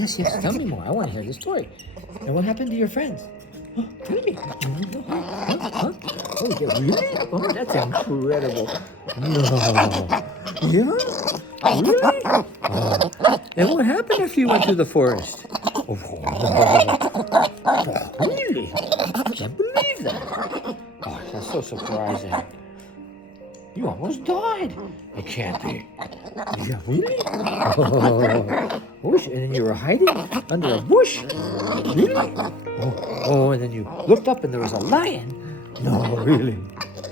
Yes, yes, tell me more. I want to hear the story. And what happened to your friends? Tell me. Huh? Oh, yeah, really? Oh, that's incredible. No. Yeah? Really? And what happened after you went through the forest? Oh, no. Really? I can't believe that. Oh, that's so surprising. You almost died. It can't be. Yeah, really? Oh, and then you were hiding under a bush? Really? Oh, and then you looked up and there was a lion? No, really?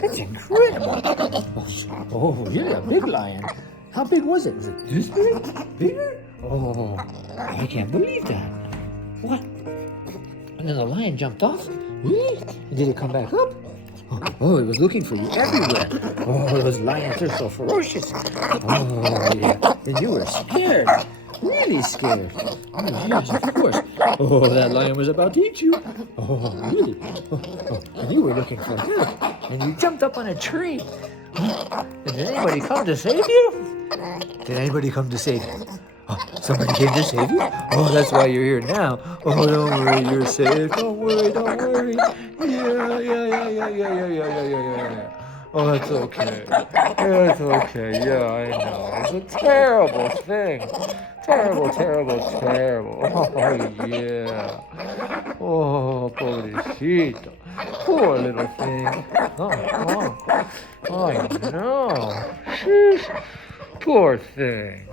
That's incredible. Oh, really? A big lion? How big was it? Was it this big? Bigger? Oh, I can't believe that. What? And then the lion jumped off? Really? And did it come back up? Oh, it was looking for you everywhere. Oh, those lions are so ferocious. Oh, yeah. And you were scared. Really scared. Oh, yes, of course. Oh, that lion was about to eat you. Oh, really? And you were looking for help. And you jumped up on a tree. And did anybody come to save you? Did anybody come to save you? Oh, somebody came to save you? Oh, that's why you're here now. Oh, don't worry, you're safe. Don't worry, don't worry. Yeah. Oh, that's okay. That's okay. Yeah, I know. It's a terrible thing. Terrible. Oh, yeah. Oh, pobrecito. Poor little thing. Oh, I know. Sheesh. Poor thing.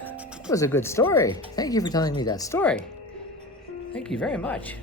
That was a good story. Thank you for telling me that story. Thank you very much.